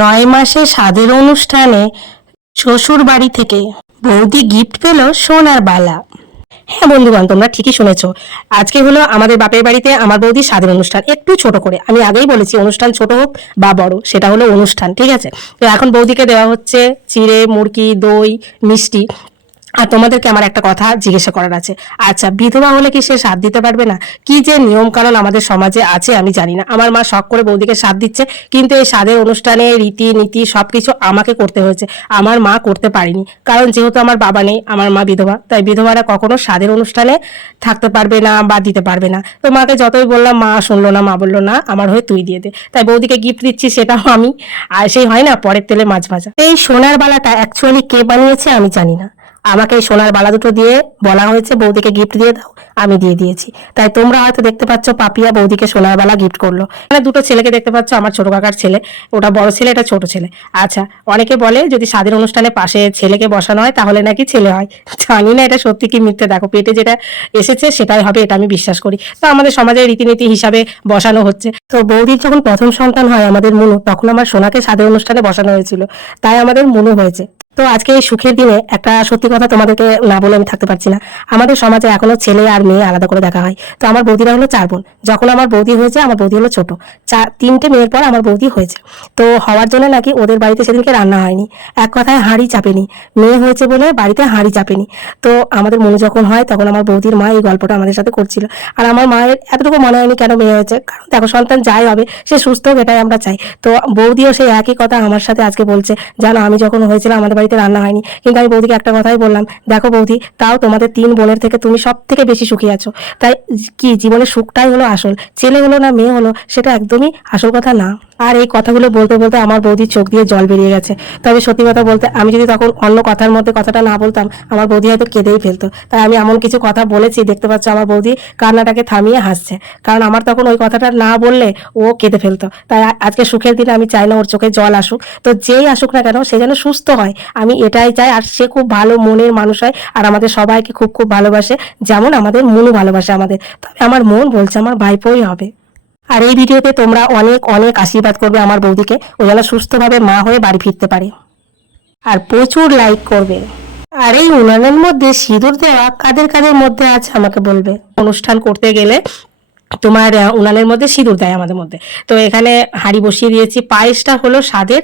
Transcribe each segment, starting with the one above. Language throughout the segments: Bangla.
নয় মাসে স্বাদের অনুষ্ঠানে শ্বশুর বাড়ি থেকে বৌদি গিফট পেল সোনার বালা। হ্যাঁ বন্ধুগণ, তোমরা ঠিকই শুনেছ। আজকে হলো আমাদের বাপের বাড়িতে আমার বৌদি স্বাদের অনুষ্ঠান, একটু ছোট করে। আমি আগেই বলেছি, অনুষ্ঠান ছোট হোক বা বড়, সেটা হলো অনুষ্ঠান, ঠিক আছে? তো এখন বৌদিকে দেওয়া হচ্ছে চিড়ে, মুরগি, দই, মিষ্টি। আর তোমাদেরকে আমার একটা কথা জিজ্ঞাসা করার আছে। আচ্ছা বিধবা হলে কি সে সাথ দিতে পারবে না? কি যে নিয়ম কানুন আমাদের সমাজে আছে আমি জানি না। আমার মা শখ করে বৌদিকে সাথ দিচ্ছে, কিন্তু এই স্বাদের অনুষ্ঠানে রীতি নীতি সবকিছু আমাকে করতে হয়েছে। আমার মা করতে পারেনি, কারণ যেহেতু আমার বাবা নেই, আমার মা বিধবা। তাই বিধবারা কখনো স্বাদের অনুষ্ঠানে থাকতে পারবে না বা দিতে পারবে না। তো মাকে যতই বললাম, মা শুনলো না, মা বলল, না, আমার হয়ে তুই দিয়ে দে। তাই বৌদিকে গিফট দিচ্ছি, সেটাও আমি, আর সেই হয় না, পরের তেলে মাছ ভাজা। এই সোনার বালাটা অ্যাকচুয়ালি কে বানিয়েছে আমি জানি না। আমাকে এই সোনার বালা দুটো দিয়ে বলা হয়েছে, বৌদিকে গিফট দিয়ে দাও, আমি দিয়ে দিয়েছি। তাই তোমরা হয়তো দেখতে পাচ্ছ পাপিয়া বৌদিকে সোনার বালা গিফট করল। মানে দুটো ছেলেকে দেখতে পাচ্ছ, আমার ছোট কাকার ছেলে, ওটা বড় ছেলে, এটা ছোট ছেলে। আচ্ছা অনেকে বলে যদি স্বাধীন অনুষ্ঠানে পাশে ছেলেকে বসানো হয়, তাহলে নাকি ছেলে হয়? জানি না, এটা সত্যি কি মিথ্যে? দেখো, পেটে যেটা এসেছে সেটাই হবে, এটা আমি বিশ্বাস করি। তো আমাদের সমাজের রীতিনীতি হিসাবে বসানো হচ্ছে। তো বৌদির যখন প্রথম সন্তান হয় আমাদের মনু, তখন আমার সোনাকে স্বাদের অনুষ্ঠানে বসানো হয়েছিল। তাই আমাদের মনু হয়েছে। তো আজকে এই সুখের দিনে একটা সত্যি কথা তোমাদেরকে না বলে আমি থাকতে পারছি না। আমাদের সমাজে এখনও ছেলে আর মেয়ে আলাদা করে দেখা হয়। তো আমার বৌদিরা হলো চার বোন। যখন আমার বৌদি হয়েছে, আমার বৌদি হলো ছোট। চার তিনটে মেয়ের পর আমার বৌদি হয়েছে। তো হওয়ার জন্য নাকি ওদের বাড়িতে সেদিনকে রান্না হয়নি। এক কথায় হাঁড়ি চাপেনি। মেয়ে হয়েছে বলে বাড়িতে হাঁড়ি চাপেনি। তো আমাদের মনে যখন হয়, তখন আমার বৌদির মা এই গল্পটা আমাদের সাথে করছিল। আর আমার মায়ের এতটুকু মনে হয়নি কেন মেয়ে হয়েছে। কারণ দেখো, সন্তান যাই হবে, সে সুস্থ হোক, এটাই আমরা চাই। তো বৌদিও সেই একই কথা আমার সাথে আজকে বলছে। জানো, আমি যখন হয়েছিলাম আমাদের বাড়িতে রান্না হয়নি। কিন্তু আমি বৌদিকে একটা কথাই বললাম, দেখো বৌদি, তাও তোমাদের তিন বোনের থেকে তুমি সব থেকে বেশি সুখী আছো। তাই কি, জীবনের সুখটাই হলো আসল, ছেলে হলো না মেয়ে হলো, সেটা একদমই আসল কথা না। আর এই কথাগুলো বলতে বলতে আমার বৌদির চোখ দিয়ে জল বেরিয়ে গেছে। তবে সত্যি কথা বলতে, আমি যদি তখন অন্য কথার মধ্যে কথাটা না বলতাম, আমার বৌদি হয়তো কেঁদেই ফেলতো। তাই আমি এমন কিছু কথা বলেছি, দেখতে পাচ্ছ আমার বৌদি কান্নাটাকে থামিয়ে হাসছে। কারণ আমার তখন ওই কথাটা না বললে ও কেঁদে ফেলতো। তাই আজকে সুখের দিনে আমি চাই না ওর চোখে জল আসুক। তো যেই আসুক না কেন, সে যেন সুস্থ হয়। আমি এটাই চাই, আর সে খুব ভালো মনের মানুষ হয়, আর আমাদের সবাইকে খুব খুব ভালোবাসে, যেমন আমাদের মনও ভালোবাসে আমাদের। তবে আমার মন বলছে আমার ভাইপোই হবে। আর এই ভিডিওতে তোমরা অনেক অনেক আশীর্বাদ করবে আমার বৌদিকে। ও যেন সুস্থভাবে মা হয়ে বাড়ি ফিরতে পারে। আর প্রচুর লাইক করবে। আর এই উনানের মধ্যে সিঁদুর দেওয়া কাদের কাদের মধ্যে আছে আমাকে বলবে। অনুষ্ঠান করতে গেলে তোমার উনানের মধ্যে সিঁদুর দেয় আমাদের মধ্যে। তো এখানে হাঁড়ি বসিয়ে দিয়েছি। পায়েসটা হলো স্বাদের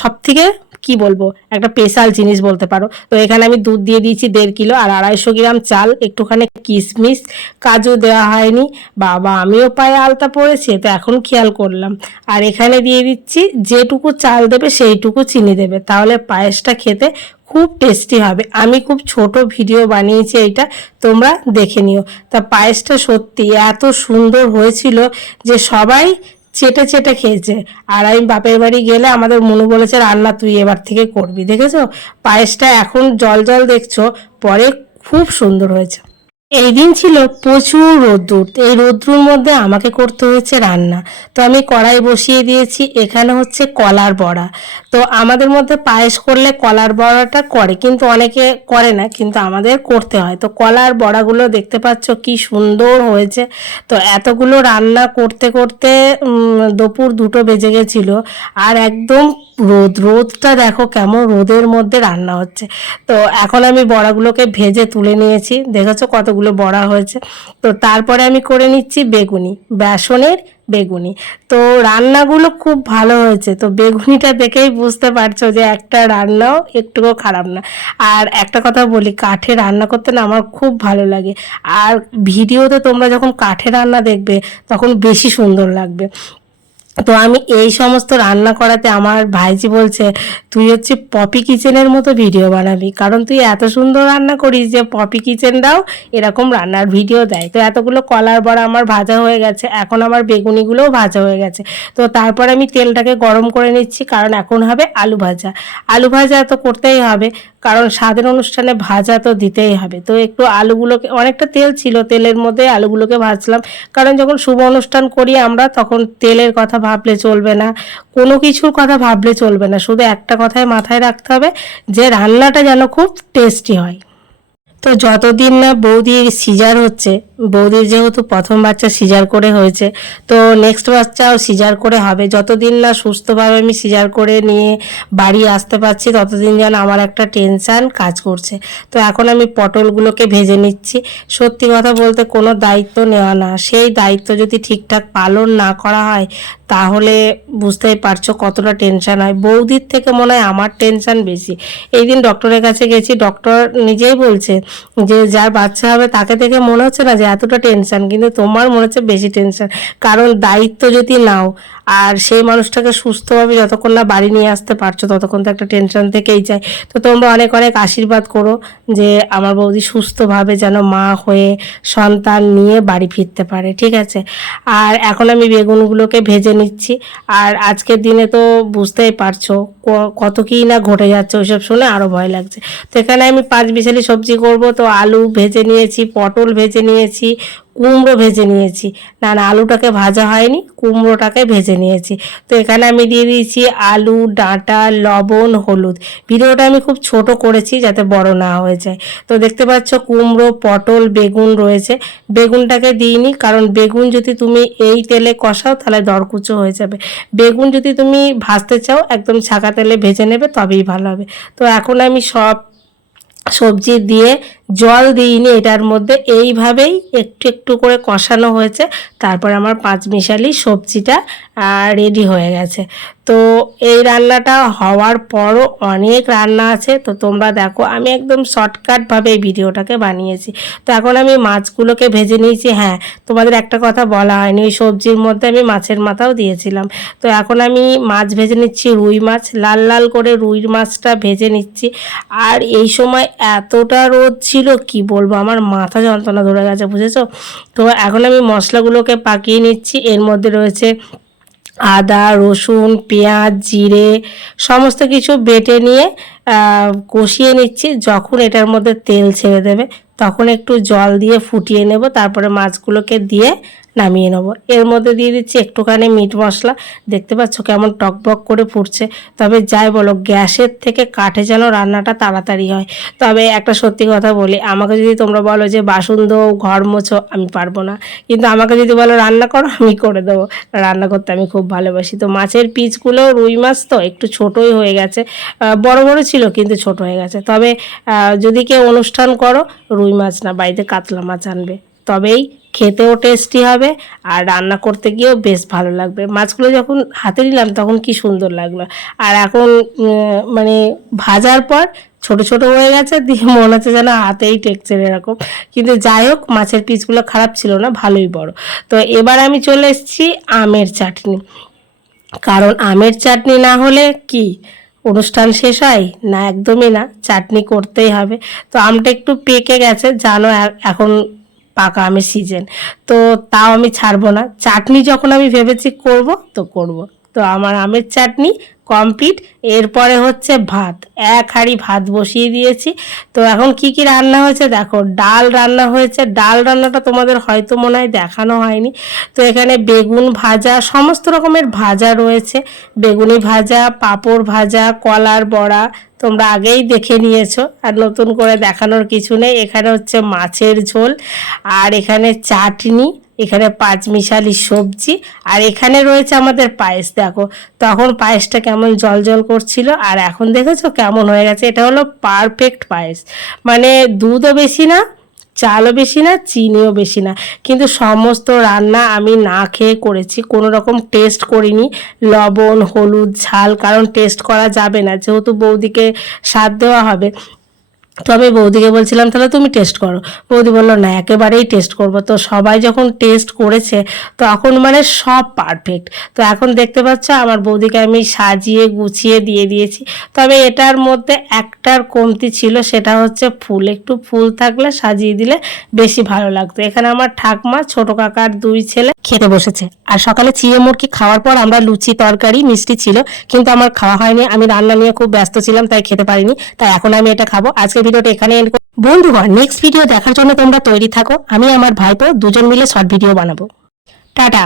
সব থেকে কি বলব, একটা স্পেশাল জিনিস বলতে পারো। তো এখানে আমি দুধ দিয়ে দিয়েছি দেড় কিলো আর আড়াইশো গ্রাম চাল, একটুখানি কিশমিশ কাজু দেওয়া হয়নি। বাবা, আমিও পায়ে আলতা পড়েছে তো এখন খেয়াল করলাম। আর এখানে দিয়ে দিচ্ছি, যেটুকু চাল দেবে সেইটুকু চিনি দেবে। তাহলে পায়েসটা খেতে খুব টেস্টি হবে। আমি খুব ছোট ভিডিও বানিয়েছি এইটা, তোমরা দেখে নিও। তা পায়েসটা সত্যি এত সুন্দর হয়েছিল যে সবাই চেটে চেটে খেয়েছে। আর আমি বাপের বাড়ি গেলে আমাদের মনু বলেছে, রান্না তুই এবার থেকে করবি। দেখেছ? পায়েসটা এখন জল জল দেখছ, পরে খুব সুন্দর হয়েছে। এই দিন ছিল প্রচুর রোদ্দুর। এই রোদ্দুর মধ্যে আমাকে করতে হয়েছে রান্না। তো আমি কড়াই বসিয়ে দিয়েছি, এখানে হচ্ছে কলার বড়া। তো আমাদের মধ্যে পায়েস করলে কলার বড়াটা করে, কিন্তু অনেকে করে না, কিন্তু আমাদের করতে হয়। তো কলার বড়াগুলো দেখতে পাচ্ছ কি সুন্দর হয়েছে। তো এতগুলো রান্না করতে করতে দুপুর দুটো বেজে গেছিল, আর একদম রোদ, রোদটা দেখো কেমন রোদের মধ্যে রান্না হচ্ছে। তো এখন আমি বড়াগুলোকে ভেজে তুলে নিয়েছি। দেখেছ কতগুলো বড়া হয়েছে। তো তারপরে আমি করে নিচ্ছি বেগুনি, বেসনের বেগুনি। তো রান্নাগুলো খুব ভালো হয়েছে। তো বেগুনিটা দেখেই বুঝতে পারছ যে একটা রান্নাও একটুও খারাপ না। আর একটা কথা বলি, কাঠে রান্না করতে না আমার খুব ভালো লাগে। আর ভিডিওতে তোমরা যখন কাঠে রান্না দেখবে, তখন বেশি সুন্দর লাগবে। তো আমি এই সমস্ত রান্না করাতে আমার ভাইজি বলছে, তুই হচ্ছে পপি কিচেনের মতো ভিডিও বানাবি। কারণ তুই এত সুন্দর রান্না করিস যে পপি কিচেনরাও এরকম রান্নার ভিডিও দেয়। তো এতগুলো কলার বড়া আমার ভাজা হয়ে গেছে, এখন আমার বেগুনিগুলোও ভাজা হয়ে গেছে। তো তারপর আমি তেলটাকে গরম করে নিচ্ছি, কারণ এখন হবে আলু ভাজা। আলু ভাজা তো করতেই হবে কারণ স্বাদের অনুষ্ঠানে ভাজা তো দিতেই হবে। তো একটু আলুগুলোকে, অনেকটা তেল ছিল, তেলের মধ্যে আলুগুলোকে ভাজলাম। কারণ যখন শুভ অনুষ্ঠান করি আমরা, তখন তেলের কথা ভাবলে চলবে না, কোনো কিছুর কথা ভাবলে চলবে না। শুধু একটা কথাই মাথায় রাখতে হবে, যে রান্নাটা যেন খুব টেস্টি হয়। তো যতদিন না বৌদির সিজার হচ্ছে বৌদির যেহেতু প্রথম বাচ্চা সিজার করে হয়েছে, তো নেক্সট বাচ্চাও সিজার করে হবে। যতদিন না সুস্থভাবে আমি সিজার করে নিয়ে বাড়ি আসতে পারছি, ততদিন যেন আমার একটা টেনশান কাজ করছে। তো এখন আমি পটলগুলোকে ভেজে নিচ্ছি। সত্যি কথা বলতে কোনো দায়িত্ব নেওয়া না। সেই দায়িত্ব যদি ঠিকঠাক পালন না করা হয়, তাহলে বুঝতেই পারছ কতটা টেনশান হয়। বৌদির থেকে মনে হয় আমার টেনশান বেশি। এই দিন ডক্টরের কাছে গেছি ডক্টর নিজেই বলছে যে যার বাচ্চা হবে তাকে দেখে মনে হচ্ছে না যে এতটা টেনশন কিন্তু তোমার মনে হচ্ছে বেশি টেনশন কারণ দায়িত্ব যদি নাও আর সেই মানুষটাকে সুস্থভাবে যতক্ষণ না বাড়ি নিয়ে আসতে পারছ, ততক্ষণ তো একটা টেনশন থেকেই যায়। তো তোমরা অনেক অনেক আশীর্বাদ করো যে আমার বৌদি সুস্থভাবে যেন মা হয়ে সন্তান নিয়ে বাড়ি ফিরতে পারে, ঠিক আছে? আর এখন আমি বেগুনগুলোকে ভেজে নিচ্ছি। আর আজকের দিনে তো বুঝতেই পারছ কত কী না ঘটে যাচ্ছে, ওইসব শুনে আরও ভয় লাগছে। তো এখানে আমি পাঁচ বিশালি সবজি করব। তো আলু ভেজে নিয়েছি, পটল ভেজে নিয়েছি কুমড়ো ভেজে নিয়েছি। না না, আলুটাকে ভাজা হয়নি, কুমড়োটাকে ভেজে নিয়েছি। তো এখানে আমি দিয়ে দিয়েছি আলু, ডাঁটা, লবণ, হলুদ। ভিডিওটা আমি খুব ছোট করেছি যাতে বড় না হয়ে যায়। তো দেখতে পাচ্ছ কুমড়ো, পটল, বেগুন রয়েছে। বেগুনটাকে দিইনি, কারণ বেগুন যদি তুমি এই তেলে কষাও তাহলে দরকুচো হয়ে যাবে। বেগুন যদি তুমি ভাজতে চাও, একদম ছাকা তেলে ভেজে নেবে, তবেই ভালো হবে। তো এখন আমি সব সবজি দিয়ে জল দিইনি এটার মধ্যে। এইভাবেই একটু একটু করে কষানো হয়েছে। তারপর আমার পাঁচ মিশালি সবজিটা রেডি হয়ে গেছে। তো এই রান্নাটা হওয়ার পরও অনেক রান্না আছে। তো তোমরা দেখো, আমি একদম শর্টকাটভাবে এই ভিডিওটাকে বানিয়েছি। তো এখন আমি মাছগুলোকে ভেজে নিয়েছি। হ্যাঁ তোমাদের একটা কথা বলা হয়নি, ওই সবজির মধ্যে আমি মাছের মাথাও দিয়েছিলাম। তো এখন আমি মাছ ভেজে নিচ্ছি, রুই মাছ, লাল লাল করে রুই মাছটা ভেজে নিচ্ছি। আর এই সময় এতটা রোদ কি বলব? আমার মাথা যন্ত্রণা ধরে গেছে, বুঝেছ? তো এখন আমি মশলাগুলোকে পাকিয়ে নিচ্ছি। এর মধ্যে রয়েছে আদা, রসুন, পেঁয়াজ, জিরে, সমস্ত কিছু বেটে নিয়ে কষিয়ে নিচ্ছি। যখন এটার মধ্যে তেল ছেড়ে দেবে, তখন একটু জল দিয়ে ফুটিয়ে নেব। তারপরে মাছগুলোকে দিয়ে নামিয়ে নেব। এর মধ্যে দিয়ে দিচ্ছি একটুখানি মিট মশলা। দেখতে পাচ্ছ কেমন টকবক করে ফুটছে। তবে যাই বলো, গ্যাসের থেকে কাঠে যেন রান্নাটা তাড়াতাড়ি হয়। তবে একটা সত্যি কথা বলি, আমাকে যদি তোমরা বলো যে বাসন দো ঘর মোছো, আমি পারব না। কিন্তু আমাকে যদি বলো রান্না করো, আমি করে দেবো। রান্না করতে আমি খুব ভালোবাসি। তো মাছের পিসগুলো রুই মাছ তো একটু ছোটই হয়ে গেছে। বড় বড় ছিল কিন্তু ছোট হয়ে গেছে। তবে যদি কেউ অনুষ্ঠান করো, রুই মাছ না, বাড়িতে কাতলা মাছ আনবে। তবেই খেতেও টেস্টি হবে আর রান্না করতে গিয়েও বেশ ভালো লাগবে। মাছগুলো যখন হাতে নিলাম তখন কি সুন্দর লাগল। আর এখন মানে ভাজার পর ছোট ছোট হয়ে গেছে, দিয়ে মনে হচ্ছে যেন হাতেই টেকছে এরকম। কিন্তু যাই হোক, মাছের পিসগুলো খারাপ ছিল না, ভালোই বড়। তো এবার আমি চলে এসেছি আমের চাটনি। কারণ আমের চাটনি না হলে কি? অনুষ্ঠান শেষ হয়? না, একদমই না। চাটনি করতেই হবে। তো আমটা একটু পেকে গেছে, জানো এখন পাকা আমের সিজন তো তাও আমি ছাড়বো না। চাটনি যখন আমি ভেবেছি করব, তো করব। তো আমার আমের চাটনি কমপ্লিট এরপরে হচ্ছে ভাত। এক হাঁড়ি ভাত বসিয়ে দিয়েছি। তো এখন কি কি রান্না হয়েছে দেখো। ডাল রান্না হয়েছে। ডাল রান্নাটা তোমাদের হয়তো মনে হয় দেখানো হয়নি। তো এখানে বেগুন ভাজা, সমস্ত রকমের ভাজা রয়েছে। বেগুনি ভাজা, পাঁপড় ভাজা, কলার বড়া তোমরা আগেই দেখে নিয়েছো। আর নতুন করে দেখানোর কিছু নেই। এখানে হচ্ছে মাছের ঝোল আর এখানে চাটনি, এখানে পাঁচ মিশালি সবজি আর এখানে রয়েছে আমাদের পায়েস। দেখো, তখন পায়েসটা কেমন জল জল করছিল আর এখন দেখেছ কেমন হয়ে গেছে? এটা হলো পারফেক্ট পায়েস। মানে দুধও বেশি না চালও বেশি না, চিনিও বেশি না। কিন্তু সমস্ত রান্না আমি না খেয়ে করেছি কোনো রকম টেস্ট করিনি। লবণ, হলুদ, ঝাল, কারণ টেস্ট করা যাবে না। যেহেতু বৌদিকে স্বাদ দেওয়া হবে তো আমি বৌদিকে বলছিলাম, তাহলে তুমি টেস্ট করো। বৌদি বলল, না, একেবারেই টেস্ট করব। তো সবাই যখন টেস্ট করেছে, তখন মানে সব পারফেক্ট তো এখন দেখতে পাচ্ছ, আমার বৌদিকে আমি সাজিয়ে গুছিয়ে দিয়ে দিয়েছি। তবে এটার মধ্যে একটার কমতি ছিল, সেটা হচ্ছে ফুল। একটু ফুল থাকলে সাজিয়ে দিলে বেশি ভালো লাগতো। এখানে আমার ঠাকমা, ছোট কাকার দুই ছেলে খেতে বসেছে। আর সকালে চিয়ে মুরগি খাওয়ার পর আমরা লুচি, তরকারি, মিষ্টি ছিল, কিন্তু আমার খাওয়া হয়নি। আমি রান্না নিয়ে খুব ব্যস্ত ছিলাম, তাই খেতে পারিনি। তাই এখন আমি এটা খাব। আজকের ভিডিওটা এখানে এন্ড বন্ধুগণ নেক্সট ভিডিও দেখার জন্য তোমরা তৈরি থাকো। আমি আমার ভাইপো দুজন মিলে শর্ট ভিডিও বানাবো। টাটা!